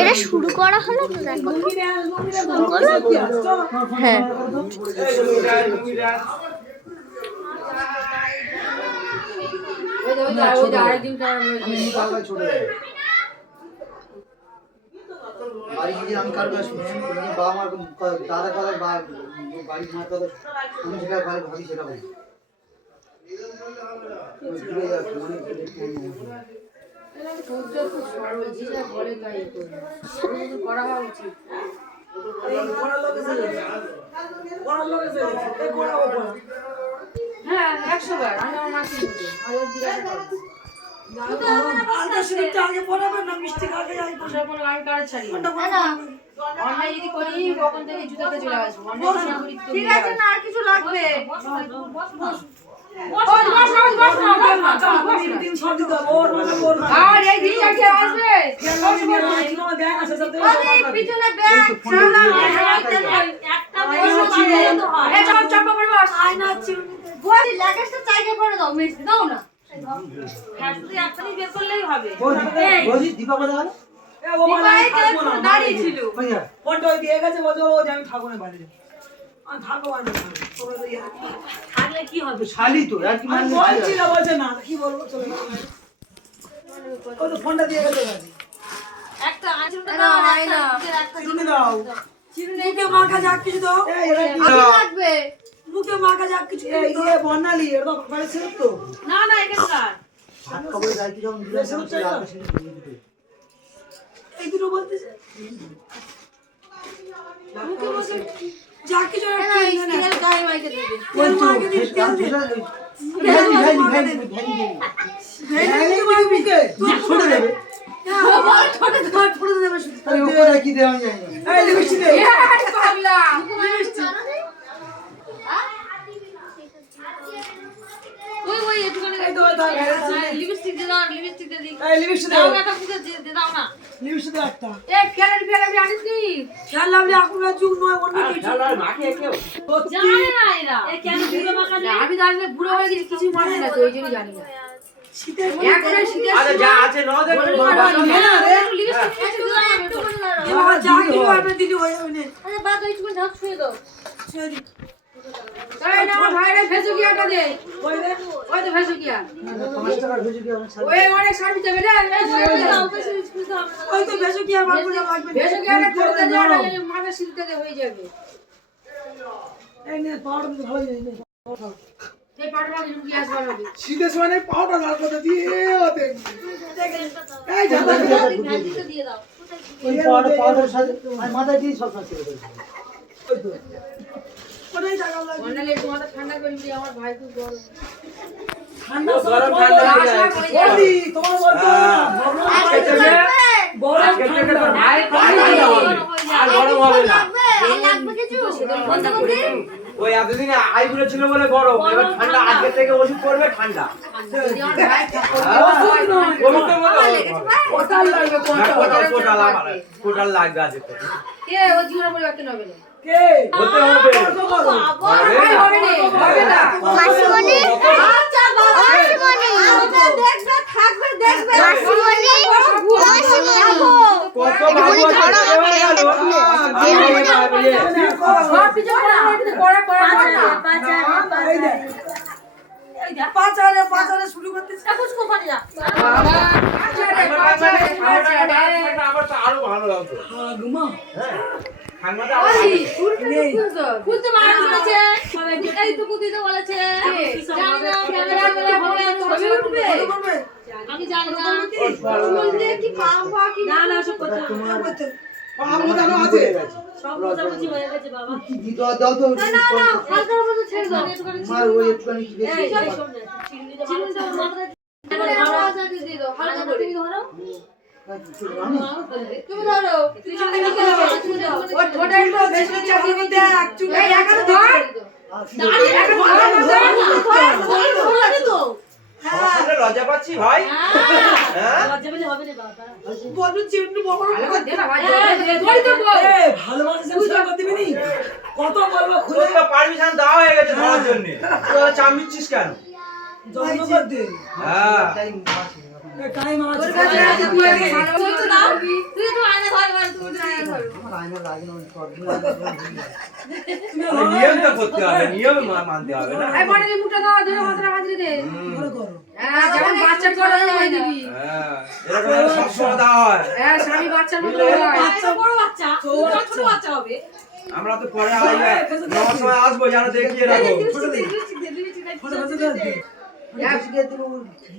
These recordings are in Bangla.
এটা শুরু করা হলো তো দেখো শুরু করলো হ্যাঁ বাড়ি গিয়ে আমি কার কাছে বাবা মার দাদা কথা বা বাড়ি মার কথা আমি যেটা ভাবি সেটা বলি হ্যাঁ 100 বার আমি আমার মাকে বলবো আর ওর জিজ্ঞাসা করবো আগে পড়াবে না মিষ্টি খাকে যাই পোষা কোনো আমি কারে ছাড়ি অন্যায় যদি করি কখন থেকে জুতাতে চলে আসবো ঠিক আছে না আর কিছু লাগবে আর এই দিন আগে আসবে পিছনে ব্যাগ একটা চাপা পড়বে আয়না বলি লাগেজটা চাইকে পড়ে দাও মিষ্টি দাও না হ্যাঁ শুধু একটাই বের করলেই হবে বলি দীপা বলে গেল এ ও মানে দাঁড়িয়ে ছিল ফোনটা ওই দিয়ে গেছে বলছে ও যে আমি থাকবো না বাইরে আমি থাকবো আর থাকলে কি হবে শালি তো আর কি মানে বলছি না বলছে না কি বলবো চলে ও তো ফোনটা দিয়ে গেছে গাজি একটা আঁচলটা দাও আয়না একটা চিনি দাও মুখে মাখা যাক কিছু দাও এই এরা কি লাগবে মুখে মাখা যাক কিছু এই ইয়ে বর্ণালী এর তো বাড়ি ছিল তো না না এখানকার হাত কবরে যাইতে যখন দিলাম এই দুটো বলতেছে মুখে বসে যা কিছু না স্টিলের গায়ে মাইকে দেবে ওই তো ছোট দেবে ছোট ধর ছোট দেবে শুধু তাই ওপরে কি দেওয়া যায় না এই লিপস্টিক দে এই পাগলা ওই একটুখানি এই তো দাও লিপস্টিক দিয়ে দাও লিপস্টিক দিয়ে দিই এই লিপস্টিক দাও দাও একটা বুঝে দিয়ে দাও না লিপস্টিক দাও একটা এই ফেরাবি আনিস নি খেলাবলি এখন যুগ নয় অন্য কিছু খেলার মাকে কেউ জানে না এরা এ কেন বুড়ো মাখা আমি জানি বুড়ো হয়ে গেছি কিছু মনে না তো ওই জন্য জানি না শীতের একবারে শীতের আরে যা আছে ন দেখ লিপস্টিক বাবা যা কিছু আপনি দিদি হয়ে যাবে না আরে বাদ ওই তুমি ঢাক ছুঁয়ে দাও ছেড়ে দি এই না আমার ভাইরে ফেসুকিয়াটা দে ওই দে ওই তো ফেসুকিয়া 5 টাকা ভেজে দিয়ে আমার ওই অনেক শাড়ি দেবে রে ওই তো বেশি কি আমার কোনো লাগবে না ফেসুকিয়াটা করে দে না মাথা সিলতে দে হয়ে যাবে এই নে পাউডার দিতে ভালো যাই না এই পাটটা কিছু কি আসবে না শীতে মানে পাউডার লাল করে দিয়ে ওতে এই জাদা দিয়ে দাও ওই পাউডার সাথে আর মাথায় দিয়ে সব সাথে করে ওই তো ওটাই জায়গা লাগবে অন্যলে একটু মাথা ঠান্ডা করে দিই আমার ভাই খুব গরম ঠান্ডা গরম ঠান্ডা হয়ে যায় বলি তোমার বলতো গরম আজকে থেকে তোর ভাই আর গরম হবে না ওই এতদিন আইগুলো ছিল বলে গরম এবার ঠান্ডা আজকে থেকে ওষুধ করবে ঠান্ডা কোটাল লাগবে আজকে কে ও জীবনে পরিবর্তন হবে না কে হতে হবে হবে না মাসিমণি আচ্ছা বাবা দেখবে থাকবে দেখবে মাসিমণি কত একটুখানি ধরো আমার প্লেনটা খুলে সব কিছু করে এই দে পাঁচারে শুরু করতেছ কুছ কো পানি না আবার তো আরো ভালো লাগতো ঘুমা ঠান্ডাটা খুলতে মারা বলেছে এই তো কুদিতে বলেছে জানি না ক্যামেরা বলে হবে ছবি উঠবে আমি জানি না খুলতে কি পাম পা কি না না সব কথা পাবো জানো আছে সব মোটামুটি হয়ে গেছে বাবা কি দি দাও তো না না না হালকা মতো ছেড়ে দাও একটুখানি মার ওই একটুখানি কি বেশি এই চিরুনিটা মাথায় হালকা দিয়ে দাও হালকা করে তুমি ধরো তুমি ধরো তুই চিরুনি কি করবে তুমি দাও ওই ঠোঁটে একটু বেশি চাকি দিতে একটু এই এখানে ধর দাঁড়িয়ে এখানে ধর তো আমরা লজ্জা পাচ্ছি ভাই হ্যাঁ লজ্জা পেলে হবে না বাবা বলু চিমটু বড় আরে দে না ভাই ধরি তো বল এ ভালোবাসা সেটা করতে দিবি কত বলবো খুলে খুলে পারমিশন দেওয়া হয়ে গেছে ধরার জন্য তো চামিচ্ছিস কেন জন্ম করতে হ্যাঁ টাইম আছে টাইম আছে তোর কাছে আছে তুই আগে ভালো বলতো না তুই তো আয়না ধর ভালো তুই তো আয়না ধর আমার আয়না লাগে না সব দিন নিয়ম তো করতে হবে, নিয়ম মানতে হবে না। এই বড় মুখটা দাও ধরে মাথাটা বাঁধরে দে ভালো করো হ্যাঁ যেমন বাচ্চা করে ওই দিবি হ্যাঁ, এরকম একটা সবসময় দেওয়া হয়। হ্যাঁ স্বামী বাচ্চার মতো হয় বাচ্চা বড় বাচ্চা ছোট বাচ্চা হবে আমরা তো পরে আসবে, যাওয়ার সময় আসবো, যেন দেখিয়ে রাখো। ছোট ভাষা দে শিখে দিল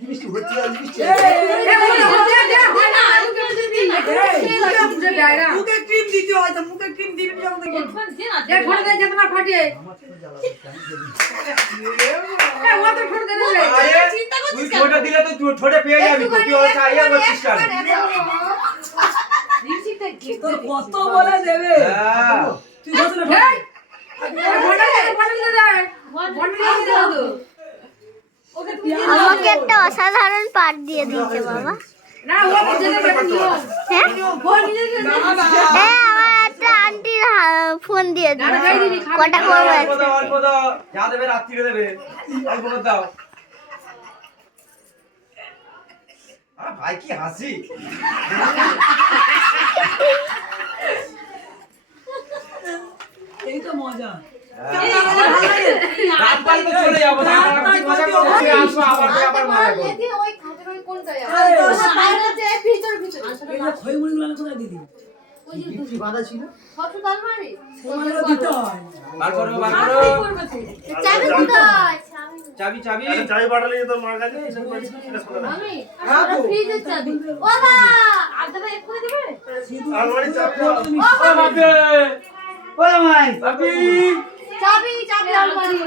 বৃষ্টি হচ্ছে আর বৃষ্টি হয় না মুখে দিবি মুখে ডায়রা মুখে ক্রিম দিতে হয় তো মুখে ক্রিম দিবি যখন দেখবি দে ফটো দে যেত না ফাটে আমার ছোট জ্বালা এ ও তো ফটো দে দে আরে, তুই ঠোঁটে দিলে তো তুই ঠোঁটে পেয়ে যাবি তো, তুই ওর চাইয়া বলছিস কেন? তোর কত বলে দেবে হ্যাঁ। তুই ভাষা না আমাকে একটা অসাধারণ পাঠ দিয়ে দিয়েছে বাবা। হ্যাঁ হ্যাঁ আমার একটা আন্টির ফোন দিয়ে দিয়েছে কটা করবো অল্প দাও, অল্প দাও, যা দেবে রাত্রিরে দেবে, অল্প করে দাও। ভাই কি হাসি! এই তো মজা রাত পাইলে তো চলে যাবো, তারপর আপনি মজা করতে আসবো, আবার মজা করবো। এই খই মুড়িগুলো আমি কোথায় দিয়ে দিই বৃষ্টি বাঁধা ছিল সেই মালগুলো দিতে হয় বার করো, বার করো। চাবি কোথায়? চাবি, চাবি। চাবি পাঠালে যে তোর মার কাছে কিসের বাড়ি সেটা শোনা না। আলমারি চাবি দাও। ও বাপরে! ও জামাই চাবি! চাবি চাবি আলমারি